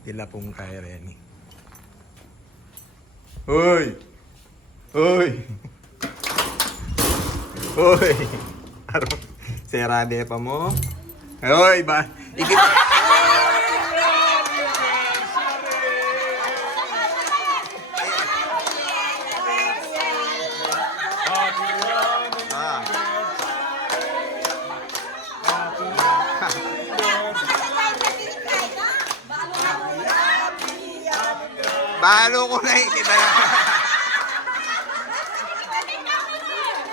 Tila pong kay Renny. Hoy! Hoy! Hoy! Serade pa mo? Hoy! Ba? Ikit... Ah. Balo ko na ikit na.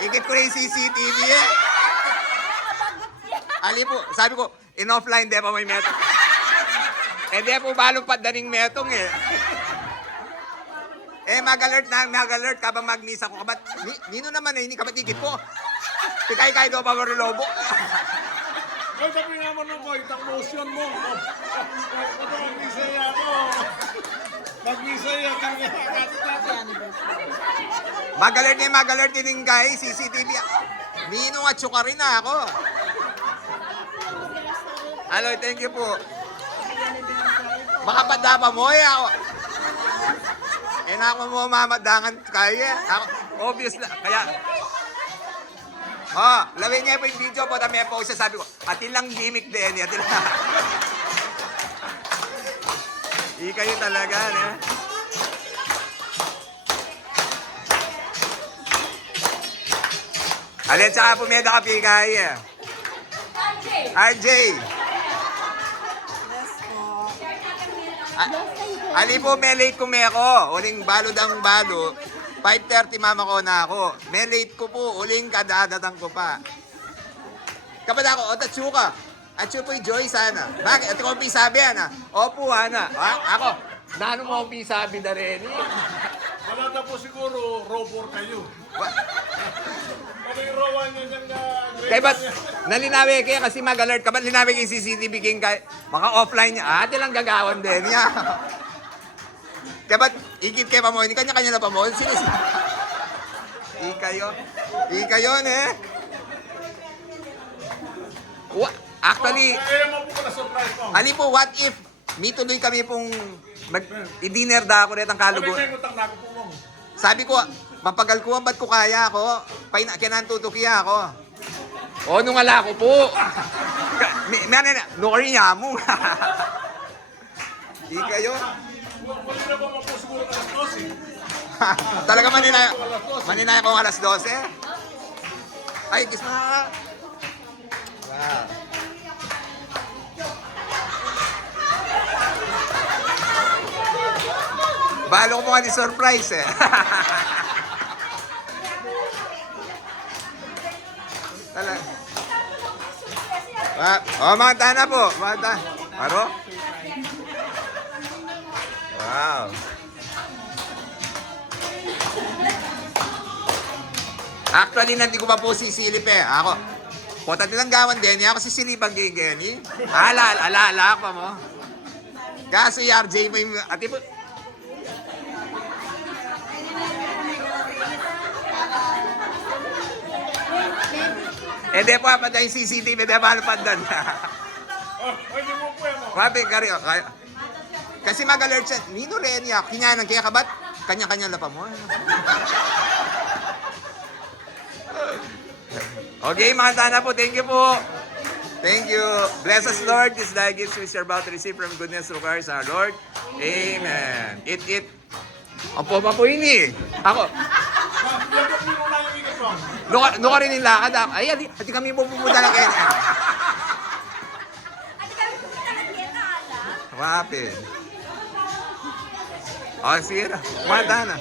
Ikit ko na yung CCTV eh. Ali po, sabi ko, in offline, di pa may metong. Eh di po balong padaning metong eh. Eh mag-alert ka ba mag-misa ko kabat? Nino naman eh, hindi kabat ikit ko. Pikay-kay do pa marilobo. Ay, sabi naman ako, itang motion mo. Ito mag-misaya ako. Mag-misaya, kanya Mag-alert din guys, CCTV. Nino at suka rin na ako. Aloy, thank you po. Makapadama mo eh ako. Eh na ako mo mamadangan kaya. Ako, obvious na. Kaya, lawin niya po yung video po na may post siya. Sabi ko, atin lang gimmick din. Atin lang. Kayo talaga, ne? Alin, tsaka pumeda ka pigay eh. RJ. Ali po, may late ko ako. Uling balod ang balo. 5:30 mama ko na ako. May late ko po. Uling kadadatang ko pa. Kapag ako, Tatsuka. At siya po'y Joy sana. Bakit? At ko pisabi ana. Opo ana. Ako. Nano mo ang pisabi na rin eh. Wala na po siguro, robor kayo. Ano yung rowan nyo dyan na... Kaya ba't nalinawi kayo kasi mag-alert ka? Ba't linawi kayo CCTV king kay mga offline niya? Ate lang gagawan din niya. Kaya ba't ikit kayo pa mo? Hindi kanya-kanya na pa mo? Ikayo eh. Actually, ali po, what if may tuloy kami pong i-dinner da ako rin ang kalugo. Sabi ko, mapagal ko, ba't ko kaya ako? Kinantutukiya ako. O, nung ala ko po. Nung niya mo. Ikayo. Talaga maninaya ko alas 12. Ay, kiss mo na. Wow. Balo ko po nga surprise eh. Talaga. Manta na po. Manta. Aro? Wow. Actually, hindi ko pa po sisilip eh. Ako, putat nilang gawan din. Ako sisilipang gini. Ala pa mo. Kasi RJ mo yung... Ati po... Eh, di po, patay yung CCTV, di ba halupad doon? Wabi, kari, kasi mag-alert siya, Nino Renia, kinyanan, kaya kabat, kanya-kanya na pa mo. Okay, mga tana po, thank you po. Thank you. Bless us, Lord, this thy gifts which are about to receive from goodness of ours, our Lord. Amen. It. Ang po ini. Ako. Nuka rin yung lakad. Ay, ati kami pupunta lang kayo. Ati kami pupunta lang kayo. Wapin. O, sige na. Manta na.